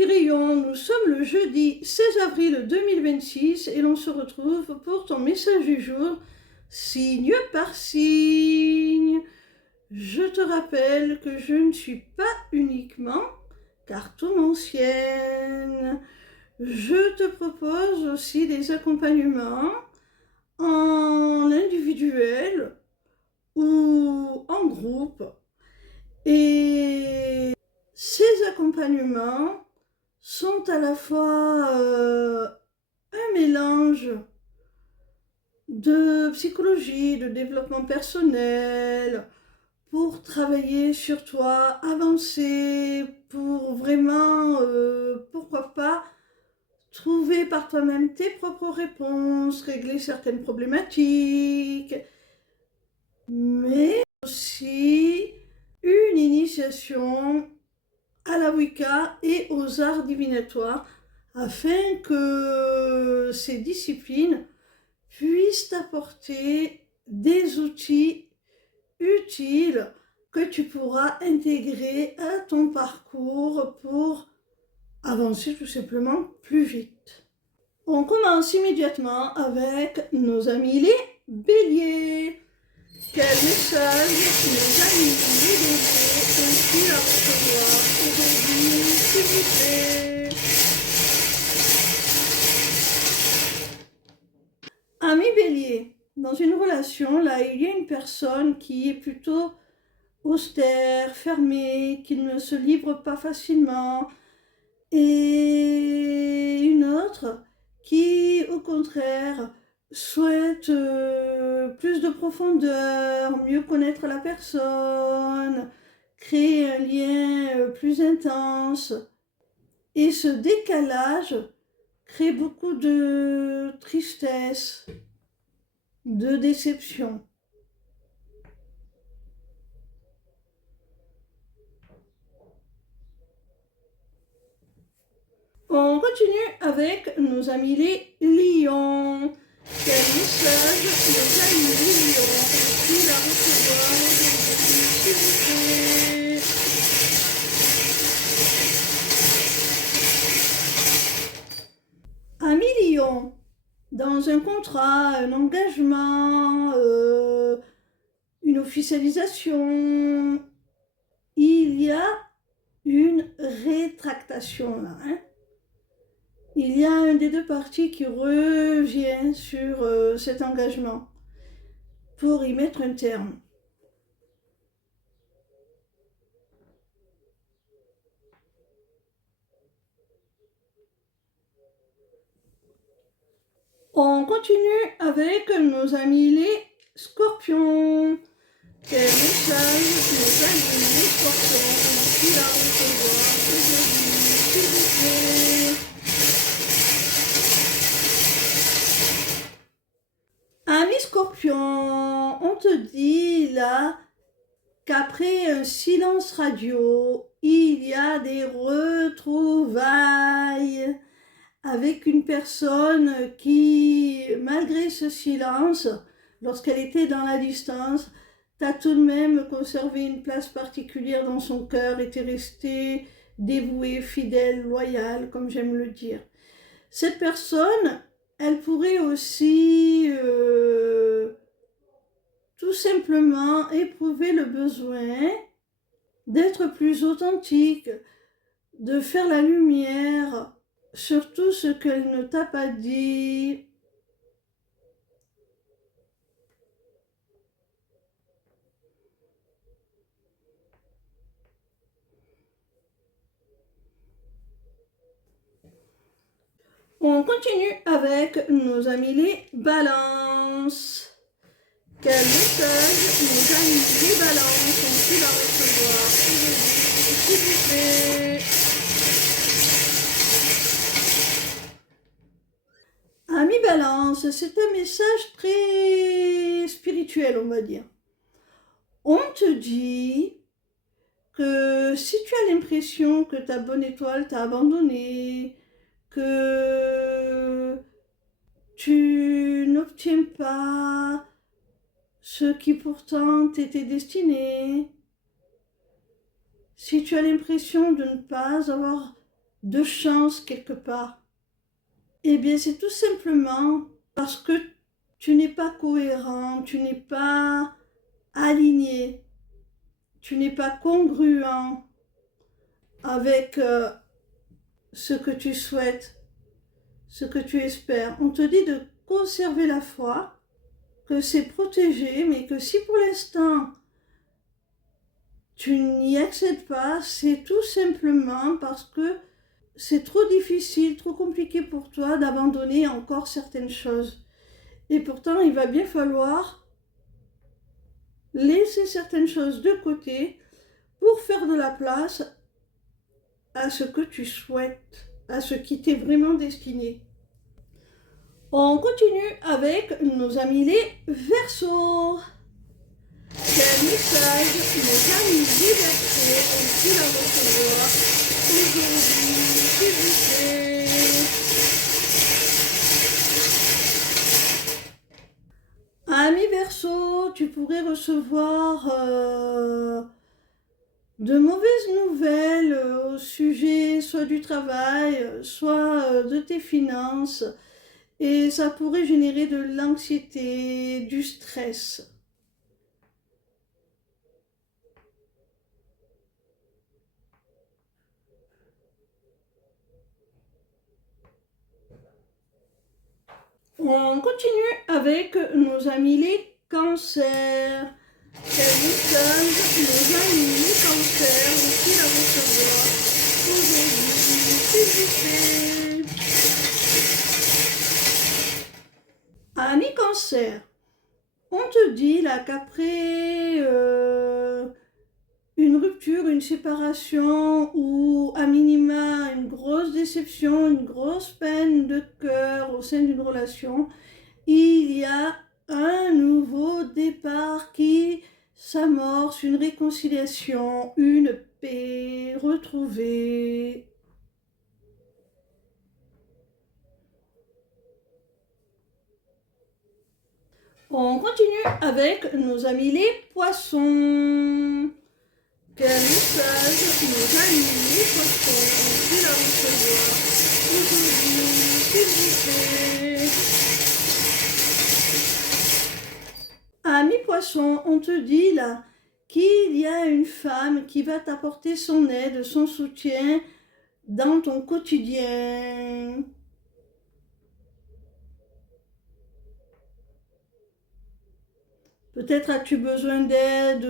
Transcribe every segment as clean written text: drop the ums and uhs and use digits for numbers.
petits rayons, nous sommes le jeudi 16 avril 2026 et l'on se retrouve pour ton message du jour, signe par signe. Je te rappelle que je ne suis pas uniquement cartomancienne. Je te propose aussi des accompagnements en individuel ou en groupe. Et ces accompagnements sont à la fois un mélange de psychologie, de développement personnel, pour travailler sur toi, avancer, pour vraiment, pourquoi pas, trouver par toi-même tes propres réponses, régler certaines problématiques, mais aussi une initiation à la Wicca et aux arts divinatoires afin que ces disciplines puissent t'apporter des outils utiles que tu pourras intégrer à ton parcours pour avancer tout simplement plus vite. On commence immédiatement avec nos amis les béliers. Quel message nos amis les béliers ont-ils à recevoir aujourd'hui, s'il vous plaît? Amis béliers, dans une relation, là, il y a une personne qui est plutôt austère, fermée, qui ne se livre pas facilement, et une autre qui, au contraire, souhaite plus de profondeur, mieux connaître la personne, créer un lien plus intense. Et ce décalage crée beaucoup de tristesse, de déception. On continue avec nos amis les lions. Quel message nos amis les lions ont-ils à recevoir aujourd'hui, s'il vous plaît? Amis lions, dans un contrat, un engagement, une officialisation, il y a une rétractation là, hein. Il y a un des deux parties qui revient sur cet engagement pour y mettre un terme. On continue avec nos amis les scorpions. Quel message nos amis les scorpions ont-ils à recevoir aujourd'hui, s'il vous plaît? Amis scorpions, on te dit là qu'après un silence radio, il y a des retrouvailles avec une personne qui, malgré ce silence, lorsqu'elle était dans la distance, t'a tout de même conservé une place particulière dans son cœur et t'es resté dévoué, fidèle, loyal, comme j'aime le dire. Cette personne, elle pourrait aussi tout simplement éprouver le besoin d'être plus authentique, de faire la lumière sur tout ce qu'elle ne t'a pas dit. On continue avec nos amis les balances. Quel message nos amis les balances ont-ils à recevoir aujourd'hui, s'il vous plaît? Amis balance, c'est un message très spirituel, on va dire. On te dit que si tu as l'impression que ta bonne étoile t'a abandonné, que tu n'obtiens pas ce qui pourtant t'était destiné, si tu as l'impression de ne pas avoir de chance quelque part? Eh bien, c'est tout simplement parce que tu n'es pas cohérent, tu n'es pas aligné, tu n'es pas congruent avec ce que tu souhaites, ce que tu espères. On te dit de conserver la foi, que c'est protégé, mais que si pour l'instant tu n'y accèdes pas, c'est tout simplement parce que c'est trop difficile, trop compliqué pour toi d'abandonner encore certaines choses. Et pourtant, il va bien falloir laisser certaines choses de côté pour faire de la place à ce que tu souhaites, à ce qui t'est vraiment destiné. On continue avec nos amis les Verseaux. Quel message nos amis les Verseaux ont-ils à recevoir aujourd'hui, s'il vous plaît? Ami Verseau, tu pourrais recevoir de mauvaises nouvelles au sujet soit du travail, soit de tes finances. Et ça pourrait générer de l'anxiété, du stress. On continue avec nos amis les cancers. Quel message nos amis les cancers ont-ils à recevoir aujourd'hui, s'il vous plaît? Amis cancer, on te dit là qu'après une rupture, une séparation ou à minima une grosse déception, une grosse peine de cœur au sein d'une relation, il y a un nouveau départ qui s'amorce, une réconciliation, une paix retrouvée. On continue avec nos amis les poissons. Quel message nos amis les poissons ont-ils à recevoir aujourd'hui, s'il vous plaît? Amis poissons, on te dit là qu'il y a une femme qui va t'apporter son aide, son soutien dans ton quotidien. Peut-être as-tu besoin d'aide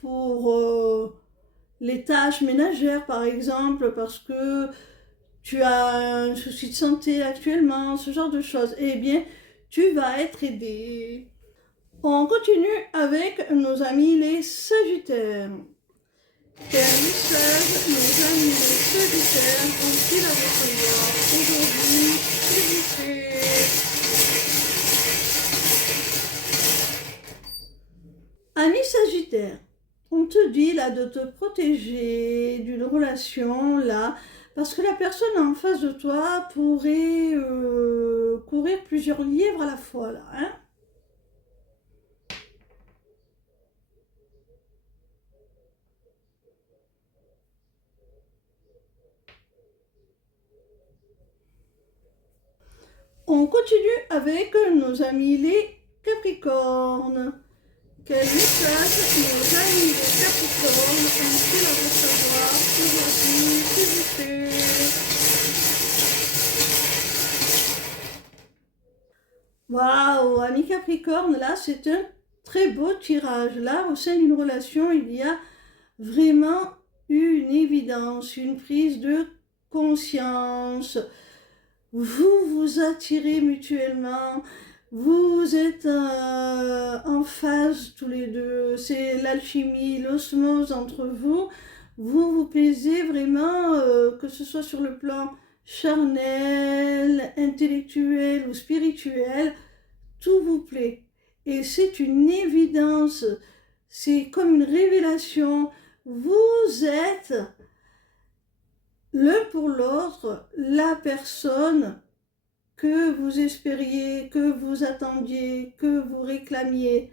pour les tâches ménagères, par exemple, parce que tu as un souci de santé actuellement, ce genre de choses. Eh bien, tu vas être aidé. On continue avec nos amis les Sagittaires. Quel message nos amis les Sagittaires ont-ils à recevoir aujourd'hui, s'il vous plaît? Amis Sagittaire, on te dit là de te protéger d'une relation là, parce que la personne en face de toi pourrait courir plusieurs lièvres à la fois là, hein. On continue avec nos amis les Capricornes. Quel message nos amis les Capricornes ont-ils à recevoir aujourd'hui, s'il vous plaît? Waouh, ami Capricorne, là c'est un très beau tirage. Là, au sein d'une relation, il y a vraiment une évidence, une prise de conscience. Vous vous attirez mutuellement, vous êtes en phase tous les deux, c'est l'alchimie, l'osmose entre vous. Vous vous plaisez vraiment, que ce soit sur le plan charnel, intellectuel ou spirituel, tout vous plaît. Et c'est une évidence, c'est comme une révélation. Vous êtes l'un pour l'autre la personne que vous espériez, que vous attendiez, que vous réclamiez.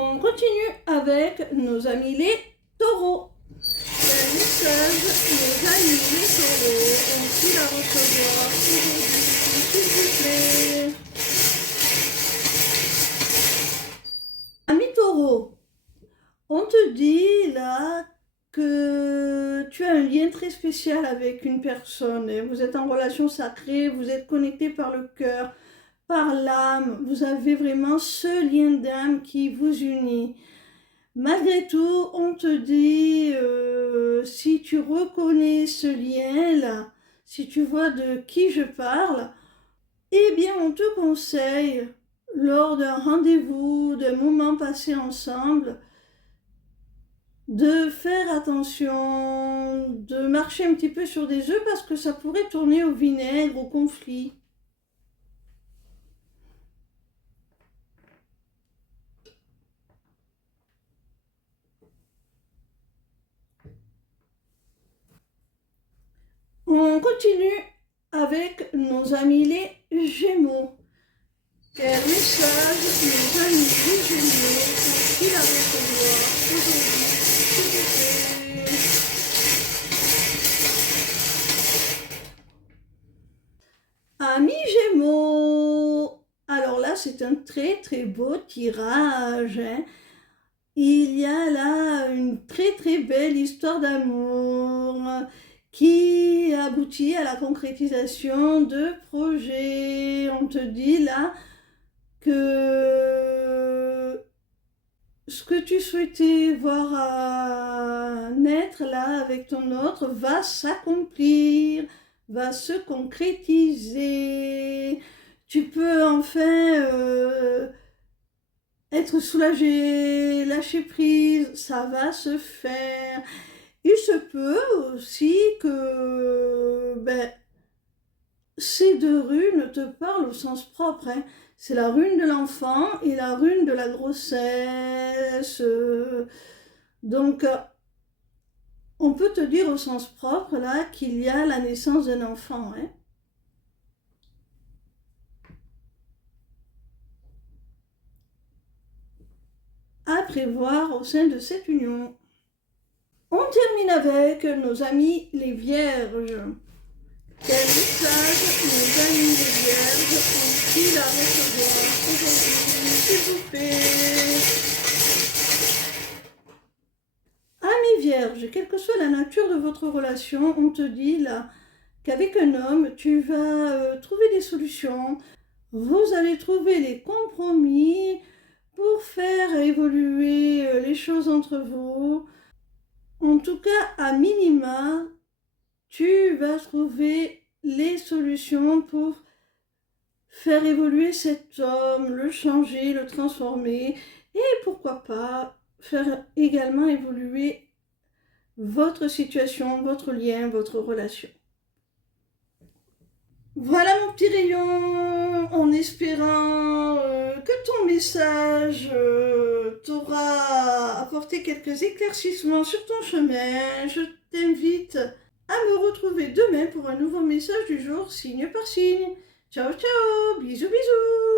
On continue avec nos amis les taureaux. Quel message nos amis les taureaux ont-ils à recevoir aujourd'hui, s'il vous plaît? Amis taureaux, on te dit là que tu as un lien très spécial avec une personne. Vous êtes en relation sacrée, vous êtes connecté par le cœur, par l'âme. Vous avez vraiment ce lien d'âme qui vous unit. Malgré tout, on te dit, si tu reconnais ce lien-là, si tu vois de qui je parle, eh bien on te conseille, lors d'un rendez-vous, d'un moment passé ensemble, de faire attention, de marcher un petit peu sur des œufs parce que ça pourrait tourner au vinaigre, au conflit. On continue avec nos amis les Gémeaux. Quel message nos amis les Gémeaux ont-ils à recevoir aujourd'hui, s'il vous plaît? Amis Gémeaux, alors là c'est un très très beau tirage, hein. Il y a là une très très belle histoire d'amour qui aboutit à la concrétisation de projets. On te dit là que ce que tu souhaitais voir naître là avec ton autre va s'accomplir, va se concrétiser. Tu peux enfin être soulagé, lâcher prise, ça va se faire. Il se peut aussi que ces deux runes te parlent au sens propre, hein. C'est la rune de l'enfant et la rune de la grossesse. Donc, on peut te dire au sens propre là qu'il y a la naissance d'un enfant, hein. À prévoir au sein de cette union. On termine avec nos amis les vierges. Quel message nos amis les vierges ont-ils à recevoir aujourd'hui, s'il vous plaît? Amis vierges, quelle que soit la nature de votre relation, on te dit là qu'avec un homme, tu vas trouver des solutions. Vous allez trouver les compromis pour faire évoluer les choses entre vous. En tout cas, à minima, tu vas trouver les solutions pour faire évoluer cet homme, le changer, le transformer et pourquoi pas faire également évoluer votre situation, votre lien, votre relation. Voilà mon petit rayon, en espérant que ton message t'aura apporté quelques éclaircissements sur ton chemin. Je t'invite à me retrouver demain pour un nouveau message du jour, signe par signe. Ciao, ciao, bisous, bisous.